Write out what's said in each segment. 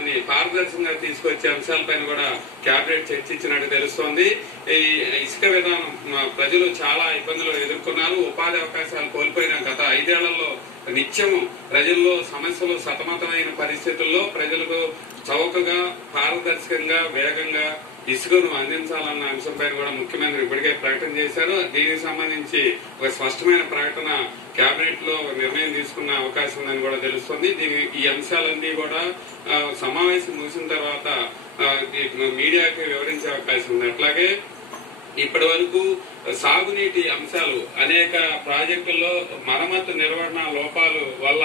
విధానాన్ని పారదర్శకంగా తీసుకొచ్చే అంశాలపైన కూడా కేబినెట్ చర్చించినట్టు తెలుస్తోంది. ఈ ఇసుక విధానం ప్రజలు చాలా ఇబ్బందులు ఎదుర్కొన్నారు. ఉపాధి అవకాశాలు కోల్పోయిన గత 5 ఏళ్లలో నిత్యం ప్రజల్లో సమస్యలు సతమతమైన పరిస్థితుల్లో ప్రజలకు చౌకగా, పారదర్శకంగా, వేగంగా ఇసుకను అందించాలన్న అంశంపైన కూడా ముఖ్యమంత్రి ఇప్పటికే ప్రకటన చేశారు. దీనికి సంబంధించి ఒక స్పష్టమైన ప్రకటన కేబినెట్ లో నిర్ణయం తీసుకున్న అవకాశం ఉందని కూడా తెలుస్తుంది. ఈ అంశాలన్నీ కూడా సమావేశం ముగిసిన తర్వాత మీడియాకి వివరించే అవకాశం ఉంది. అట్లాగే ఇప్పటి వరకు సాగునీటి అంశాలు అనేక ప్రాజెక్టుల్లో మరమ్మతు నిర్వహణ లోపాలు వల్ల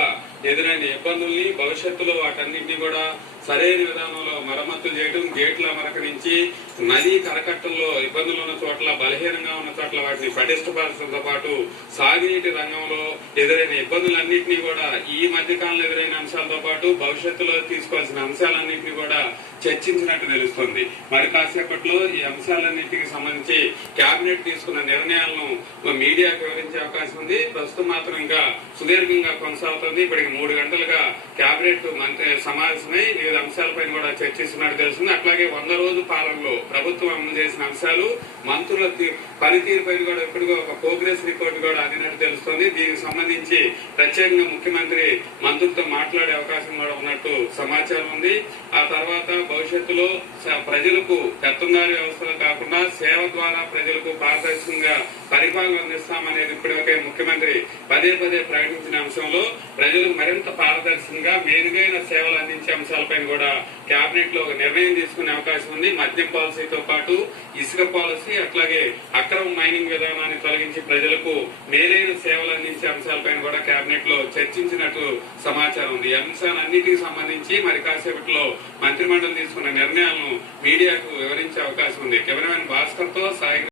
ఎదురైన ఇబ్బందుల్ని భవిష్యత్తులో వాటన్నింటినీ కూడా సరైన విధానంలో మరమ్మతులు చేయడం, గేట్ల అమరక నుంచి నదీ కరకట్టల్లో ఇబ్బందులు ఉన్న చోట్ల, బలహీనంగా ఉన్న చోట్ల వాటిని పటిష్టపరచడంతో పాటు సాగునీటి రంగంలో ఎదురైన ఇబ్బందులన్నింటినీ కూడా ఈ మధ్య కాలంలో ఎదురైన అంశాలతో పాటు భవిష్యత్తులో తీసుకోవాల్సిన అంశాలన్నింటినీ కూడా చర్చించినట్టు తెలుస్తుంది. మరి కాసేపట్లో ఈ అంశాలన్నింటికి సంబంధించి కేబినెట్ తీసుకున్న నిర్ణయాలను మీడియాకు వివరించే అవకాశం ఉంది. ప్రస్తుతం మాత్రం ఇంకా సుదీర్ఘంగా కొనసాగుతుంది. ఇప్పటికి 3 గంటలుగా కేబినెట్ మంత్రి సమావేశమై వివిధ అంశాలపైన కూడా చర్చిస్తున్నట్టు తెలుస్తుంది. అట్లాగే 100 రోజు పాలనలో ప్రభుత్వం అమలు చేసిన అంశాలు, మంత్రుల పనితీరుపైన కూడా ఇప్పటికీ ఒక ప్రోగ్రెస్ రిపోర్ట్ కూడా అందినట్టు తెలుస్తుంది. దీనికి సంబంధించి ప్రత్యేకంగా ముఖ్యమంత్రి మంత్రులతో మాట్లాడే అవకాశం కూడా ఉన్నట్టు సమాచారం ఉంది. ఆ తర్వాత భవిష్యత్తులో ప్రజలకు పెత్తందారీ వ్యవస్థలు కాకుండా సేవ ద్వారా ప్రజలకు పారదర్శకంగా పరిపాలన అందిస్తామనేది ఇప్పటికే ముఖ్యమంత్రి పదే ప్రకటించిన అంశంలో ప్రజలకు మరింత పారదర్శకంగా మెరుగైన సేవలు అందించే అంశాలపైన కూడా కేబినెట్ లో ఒక నిర్ణయం తీసుకునే అవకాశం ఉంది. మద్యం పాలసీతో పాటు ఇసుక పాలసీ, అట్లాగే అక్రమ మైనింగ్ విధానాన్ని తొలగించి ప్రజలకు మేలైన సేవలు అందించే అంశాలపైన కూడా కేబినెట్ లో చర్చించినట్టు సమాచారం ఉంది. ఈ అంశాలన్నిటికి సంబంధించి మరి కాసేపట్లో మంత్రిమండలి తీసుకున్న నిర్ణయాలను మీడియాకు వివరించే అవకాశం ఉంది. కెమెరామెన్ భాస్కర్ తో సాయి.